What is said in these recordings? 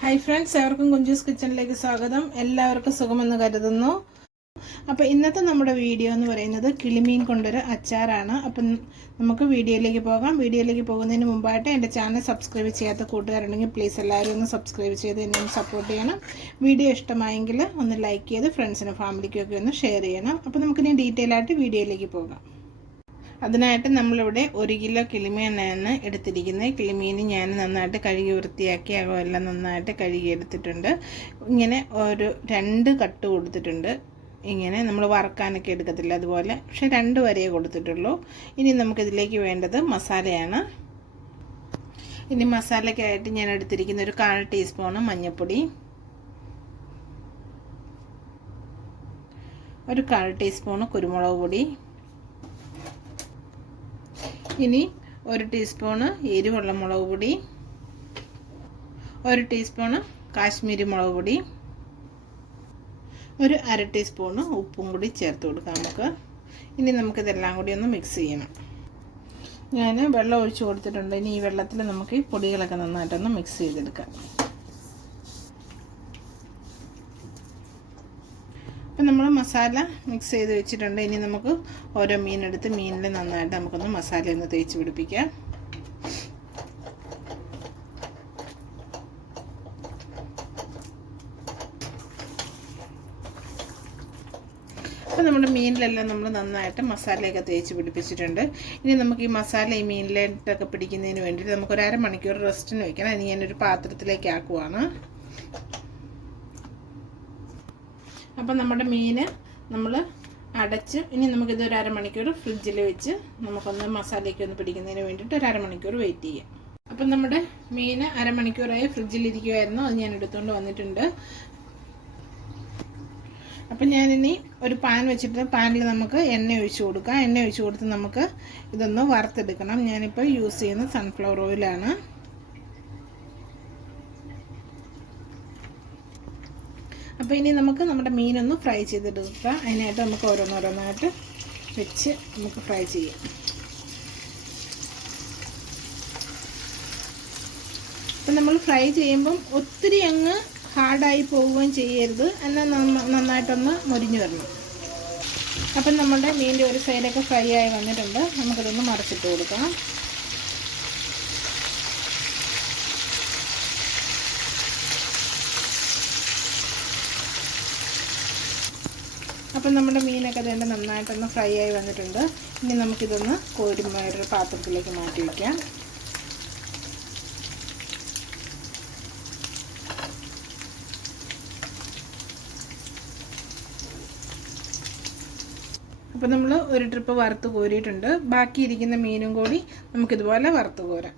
Hi friends എവർക്കും Kunjus കിച്ചണിലേക്ക് സ്വാഗതം. എല്ലാവർക്കും സുഖമെന്ന് കരുതുന്നു. അപ്പോൾ ഇന്നത്തെ നമ്മുടെ വീഡിയോ എന്ന് പറയുന്നത് കിളിമീൻ കൊണ്ടൊരു അച്ചാറാണ്. അപ്പം നമുക്ക് വീഡിയോയിലേക്ക് പോകാം. വീഡിയോയിലേക്ക് പോകുന്നതിന് മുമ്പായിട്ട് എന്റെ ചാനൽ സബ്സ്ക്രൈബ് ചെയ്യാത്ത കൂട്ടുകാരുണ്ടെങ്കിൽ പ്ലീസ് എല്ലാവരും ഒന്ന് സബ്സ്ക്രൈബ് ചെയ്ത് എന്നെ ഒന്ന് സപ്പോർട്ട് ചെയ്യണം. വീഡിയോ ഇഷ്ടമായെങ്കിൽ ഒന്ന് ലൈക്ക് ചെയ്ത് ഫ്രണ്ട്സിനും ഫാമിലിക്കും ഒക്കെ ഒന്ന് ഷെയർ ചെയ്യണം. അപ്പോൾ നമുക്കിനി ഡീറ്റെയിൽ ആയിട്ട് വീഡിയോയിലേക്ക് പോകാം. അതിനായിട്ട് നമ്മളിവിടെ ഒരു കിലോ കിളിമീനാണ് എടുത്തിരിക്കുന്നത്. കിളിമീൻ ഞാൻ നന്നായിട്ട് കഴുകി വൃത്തിയാക്കി അകമെല്ലാം നന്നായിട്ട് കഴുകി എടുത്തിട്ടുണ്ട് ഇങ്ങനെ ഒരു രണ്ട് കട്ട് കൊടുത്തിട്ടുണ്ട്. ഇങ്ങനെ നമ്മൾ വറക്കാനൊക്കെ എടുക്കത്തില്ല അതുപോലെ പക്ഷെ രണ്ട് വരെയേ കൊടുത്തിട്ടുള്ളൂ. ഇനി നമുക്കിതിലേക്ക് വേണ്ടത് മസാലയാണ്. ഇനി മസാലയ്ക്കായിട്ട് ഞാൻ എടുത്തിരിക്കുന്ന ഒരു കാൽ ടീസ്പൂണ് മഞ്ഞൾപ്പൊടി. ഒരു കാൽ ടീസ്പൂണ് കുരുമുളക് പൊടി. ഇനി ഒരു ടീസ്പൂണ് എരിവുള്ള മുളക് പൊടി ഒരു ടീസ്പൂണ് കാശ്മീരി മുളക് പൊടി ഒരു അര ടീസ്പൂണ് ഉപ്പും കൂടി ചേർത്ത് കൊടുക്കാം നമുക്ക്. ഇനി നമുക്കിതെല്ലാം കൂടി ഒന്ന് മിക്സ് ചെയ്യണം. ഞാൻ വെള്ളം ഒഴിച്ച് കൊടുത്തിട്ടുണ്ട്. ഇനി ഈ വെള്ളത്തിൽ നമുക്ക് ഈ പൊടികളൊക്കെ നന്നായിട്ടൊന്ന് മിക്സ് ചെയ്തെടുക്കാം. അപ്പം നമ്മൾ മസാല മിക്സ് ചെയ്ത് വെച്ചിട്ടുണ്ട്. ഇനി നമുക്ക് ഓരോ മീനെടുത്ത് മീനിൽ നന്നായിട്ട് നമുക്കൊന്ന് മസാല ഒന്ന് തേച്ച് പിടിപ്പിക്കാം. അപ്പോൾ നമ്മുടെ മീനിലെല്ലാം നമ്മൾ നന്നായിട്ട് മസാലയൊക്കെ തേച്ച് പിടിപ്പിച്ചിട്ടുണ്ട്. ഇനി നമുക്ക് ഈ മസാല ഈ മീനിലേട്ടൊക്കെ പിടിക്കുന്നതിന് വേണ്ടിയിട്ട് നമുക്കൊരു അരമണിക്കൂർ റെസ്റ്റിന് വെക്കണം. ഇനി ഞാനൊരു പാത്രത്തിലേക്ക് ആക്കുവാണ്. അപ്പം നമ്മുടെ മീൻ നമ്മൾ അടച്ച് ഇനി നമുക്കിത് ഒരു അരമണിക്കൂർ ഫ്രിഡ്ജിൽ വെച്ച് നമുക്കൊന്ന് മസാലയ്ക്ക് ഒന്ന് പിടിക്കുന്നതിന് വേണ്ടിയിട്ട് ഒരു അരമണിക്കൂർ വെയിറ്റ് ചെയ്യാം. അപ്പം നമ്മുടെ മീൻ അരമണിക്കൂറായി ഫ്രിഡ്ജിലിരിക്കുമായിരുന്നു അത് ഞാൻ എടുത്തുകൊണ്ട് വന്നിട്ടുണ്ട്. അപ്പം ഞാനിനി ഒരു പാൻ വെച്ചിട്ട് പാനിൽ നമുക്ക് എണ്ണ ഒഴിച്ച് കൊടുക്കാം. എണ്ണ ഒഴിച്ച് കൊടുത്ത് നമുക്ക് ഇതൊന്ന് വറുത്തെടുക്കണം. ഞാനിപ്പോൾ യൂസ് ചെയ്യുന്നത് സൺഫ്ലവർ ഓയിലാണ് അപ്പോൾ ഇനി നമുക്ക് നമ്മുടെ മീനൊന്ന് ഫ്രൈ ചെയ്തെടുക്കാം അതിനായിട്ട് നമുക്ക് ഓരോന്നോരോന്നായിട്ട് വെച്ച് നമുക്ക് ഫ്രൈ ചെയ്യാം. അപ്പം നമ്മൾ ഫ്രൈ ചെയ്യുമ്പം ഒത്തിരി അങ്ങ് ഹാർഡായി പോവുകയും ചെയ്യരുത്. എന്നാൽ നന്നായിട്ടൊന്ന് മുരിഞ്ഞു വരണം. അപ്പം നമ്മുടെ മീന്റെ ഒരു സൈഡൊക്കെ ഫ്രൈ ആയി വന്നിട്ടുണ്ട്. നമുക്കിതൊന്ന് മറച്ചിട്ട് കൊടുക്കാം. അപ്പം നമ്മുടെ മീനൊക്കെ അതുകൊണ്ട് നന്നായിട്ടൊന്ന് ഫ്രൈ ആയി വന്നിട്ടുണ്ട്. ഇനി നമുക്കിതൊന്ന് കോരുമ്പോഴൊരു പാത്രത്തിലേക്ക് മാറ്റി വയ്ക്കാം അപ്പോൾ നമ്മൾ ഒരു ട്രിപ്പ് വറുത്ത് കോരിയിട്ടുണ്ട്. ബാക്കി ഇരിക്കുന്ന മീനും കൂടി നമുക്കിതുപോലെ വറുത്ത് കോരാം.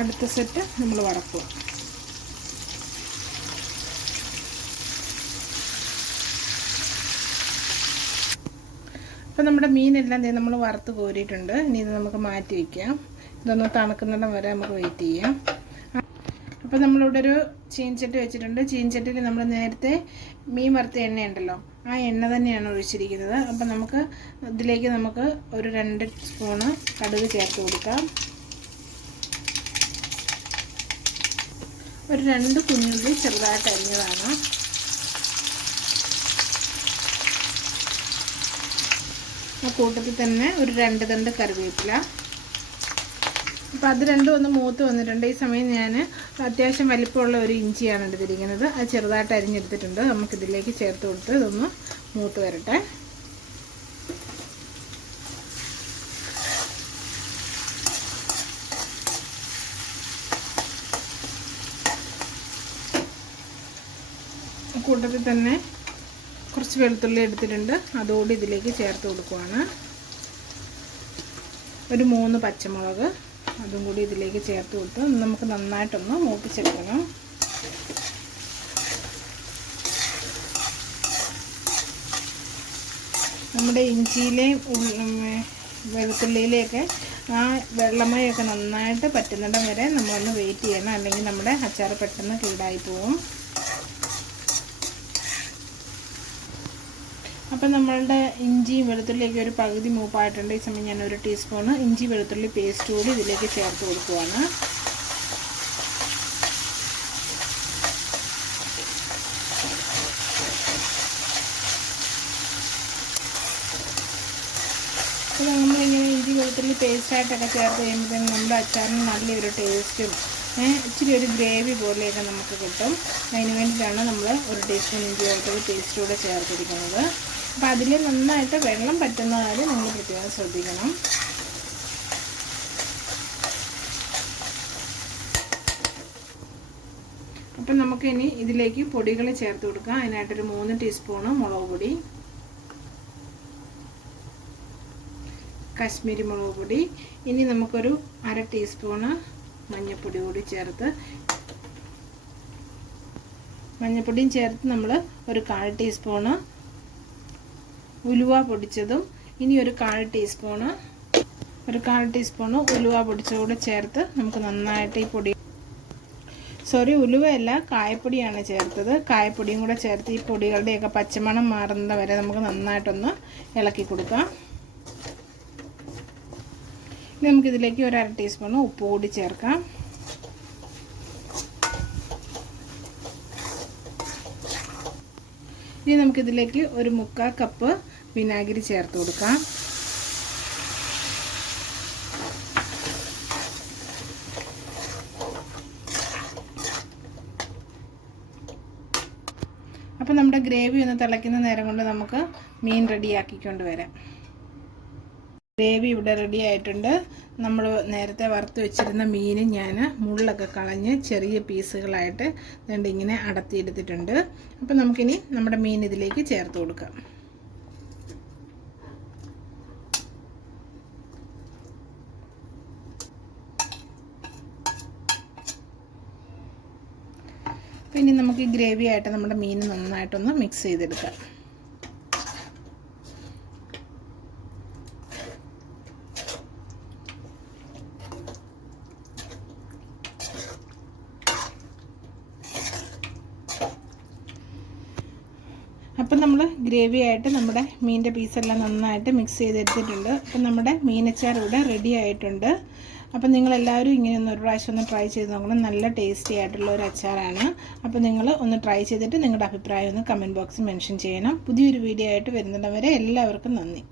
അടുത്ത സെറ്റ് നമ്മൾ വറക്കുക. അപ്പോൾ നമ്മുടെ മീനെല്ലാം നമ്മൾ വറുത്ത് കോരിയിട്ടുണ്ട്. ഇനി ഇത് നമുക്ക് മാറ്റി വയ്ക്കാം ഇതൊന്ന് തണുക്കുന്നിടം വരെ നമുക്ക് വെയിറ്റ് ചെയ്യാം. അപ്പോൾ നമ്മളിവിടെ ഒരു ചീൻചട്ടി വെച്ചിട്ടുണ്ട്. ചീൻചട്ടിയിൽ നമ്മൾ നേരത്തെ മീൻ വറുത്ത എണ്ണ ഉണ്ടല്ലോ ആ എണ്ണ തന്നെയാണ് ഒഴിച്ചിരിക്കുന്നത്. അപ്പോൾ നമുക്ക് ഇതിലേക്ക് നമുക്ക് ഒരു രണ്ട് സ്പൂണ് കടുക് ചേർത്ത് കൊടുക്കാം. ഒരു രണ്ട് കുഞ്ഞുള്ളി ചെറുതായിട്ട് അരിഞ്ഞതാണ്. ആ കൂട്ടത്തിൽ തന്നെ ഒരു രണ്ട് തണ്ട് കറിവേപ്പില. അപ്പോൾ അത് രണ്ടും ഒന്ന് മൂത്ത് വന്നിട്ടുണ്ട്. ഈ സമയം ഞാൻ അത്യാവശ്യം വലിപ്പമുള്ള ഒരു ഇഞ്ചിയാണ് എടുത്തിരിക്കുന്നത്. അത് ചെറുതായിട്ട് അരിഞ്ഞെടുത്തിട്ടുണ്ട്. നമുക്കിതിലേക്ക് ചേർത്ത് കൊടുത്ത് ഇതൊന്ന് മൂത്ത് വരട്ടെ. കൂട്ടത്തിൽ തന്നെ കുറച്ച് വെളുത്തുള്ളി എടുത്തിട്ടുണ്ട്. അതോടെ ഇതിലേക്ക് ചേർത്ത് കൊടുക്കുവാണ്. ഒരു മൂന്ന് പച്ചമുളക് അതും കൂടി ഇതിലേക്ക് ചേർത്ത് കൊടുത്ത് നമുക്ക് നന്നായിട്ടൊന്ന് മൂപ്പിച്ചെടുക്കണം. നമ്മുടെ ഇഞ്ചിയിലെയും വെളുത്തുള്ളിയിലെയൊക്കെ ആ വെള്ളമയൊക്കെ നന്നായിട്ട് പറ്റുന്നിടം വരെ നമ്മളൊന്ന് വെയിറ്റ് ചെയ്യണം. അല്ലെങ്കിൽ നമ്മുടെ അച്ചാർ പെട്ടെന്ന് കീടായി പോവും. അപ്പം നമ്മളുടെ ഇഞ്ചിയും വെളുത്തുള്ളിയൊക്കെ ഒരു പകുതി മൂപ്പായിട്ടുണ്ട്. ഈ സമയം ഞാൻ ഒരു ടീസ്പൂണ് ഇഞ്ചി വെളുത്തുള്ളി പേസ്റ്റ് കൂടി ഇതിലേക്ക് ചേർത്ത് കൊടുക്കുവാണ്. അപ്പോൾ നമ്മളിങ്ങനെ ഇഞ്ചി വെളുത്തുള്ളി പേസ്റ്റായിട്ടൊക്കെ ചേർത്ത് കഴിയുമ്പോഴത്തേക്കും നമ്മുടെ അച്ചാറിന് നല്ലൊരു ടേസ്റ്റും ഇച്ചിരി ഒരു ഗ്രേവി പോലെയൊക്കെ നമുക്ക് കിട്ടും. അതിന് വേണ്ടിയിട്ടാണ് നമ്മൾ ഒരു ടീസ്പൂൺ ഇഞ്ചി വെളുത്തുള്ളി പേസ്റ്റ് കൂടെ ചേർത്തിരിക്കുന്നത്. അപ്പോൾ അതിൽ നന്നായിട്ട് വെള്ളം പറ്റുന്ന കാര്യം നിങ്ങൾ പ്രത്യേകം ശ്രദ്ധിക്കണം. അപ്പം നമുക്ക് ഇനി ഇതിലേക്ക് പൊടികൾ ചേർത്ത് കൊടുക്കാം. അതിനായിട്ടൊരു മൂന്ന് ടീസ്പൂണ് മുളക് പൊടി കാശ്മീരി മുളക് പൊടി ഇനി നമുക്കൊരു അര ടീസ്പൂണ് മഞ്ഞൾപ്പൊടി കൂടി ചേർത്ത് മഞ്ഞൾപ്പൊടിയും ചേർത്ത് നമ്മൾ ഒരു കാൽ ടീസ്പൂണ് ഉലുവ പൊടിച്ചതും ഇനി ഒരു കാൽ ടീസ്പൂണ് ഒരു കാൽ ടീസ്പൂണ് ഉലുവ പൊടിച്ചതുകൂടെ ചേർത്ത് നമുക്ക് നന്നായിട്ട് ഈ പൊടി സോറി ഉലുവയല്ല കായപ്പൊടിയാണ് ചേർത്തത്. കായപ്പൊടിയും കൂടെ ചേർത്ത് ഈ പൊടികളുടെയൊക്കെ പച്ചമണം മാറുന്നത് വരെ നമുക്ക് നന്നായിട്ടൊന്ന് ഇളക്കി കൊടുക്കാം. ഇനി നമുക്കിതിലേക്ക് ഒരു അര ടീസ്പൂൺ ഉപ്പ് കൂടി ചേർക്കാം. ഇനി നമുക്കിതിലേക്ക് ഒരു മുക്കാൽ കപ്പ് വിനാഗിരി ചേർത്ത് കൊടുക്കാം. അപ്പോൾ നമ്മുടെ ഗ്രേവി ഒന്ന് തിളയ്ക്കുന്ന നേരം കൊണ്ട് നമുക്ക് മീൻ റെഡിയാക്കിക്കൊണ്ട് വരാം. ഗ്രേവി ഇവിടെ റെഡി ആയിട്ടുണ്ട്. നമ്മൾ നേരത്തെ വറുത്ത് വെച്ചിരുന്ന മീൻ ഞാൻ മുള്ളൊക്കെ കളഞ്ഞ് ചെറിയ പീസുകളായിട്ട് രണ്ടിങ്ങനെ അടത്തിയെടുത്തിട്ടുണ്ട്. അപ്പോൾ നമുക്കിനി നമ്മുടെ മീൻ ഇതിലേക്ക് ചേർത്ത് കൊടുക്കാം. പിന്നെ നമുക്ക് ഈ ഗ്രേവി ആയിട്ട് നമ്മുടെ മീൻ നന്നായിട്ടൊന്ന് മിക്സ് ചെയ്തെടുക്കാം. അപ്പം നമ്മൾ ഗ്രേവി ആയിട്ട് നമ്മുടെ മീനിന്റെ പീസെല്ലാം നന്നായിട്ട് മിക്സ് ചെയ്തെടുത്തിട്ടുണ്ട്. അപ്പം നമ്മുടെ മീനച്ചാർ ഇവിടെ റെഡി ആയിട്ടുണ്ട്. അപ്പം നിങ്ങളെല്ലാവരും ഇങ്ങനെ ഒന്ന് ഒരു പ്രാവശ്യം ഒന്ന് ട്രൈ ചെയ്ത് നോക്കണം. നല്ല ടേസ്റ്റി ആയിട്ടുള്ള ഒരു അച്ചാറാണ്. അപ്പോൾ നിങ്ങൾ ഒന്ന് ട്രൈ ചെയ്തിട്ട് നിങ്ങളുടെ അഭിപ്രായം ഒന്ന് കമന്റ് ബോക്സിൽ മെൻഷൻ ചെയ്യണം. പുതിയൊരു വീഡിയോ ആയിട്ട് വരുന്നവരെ എല്ലാവർക്കും നന്ദി.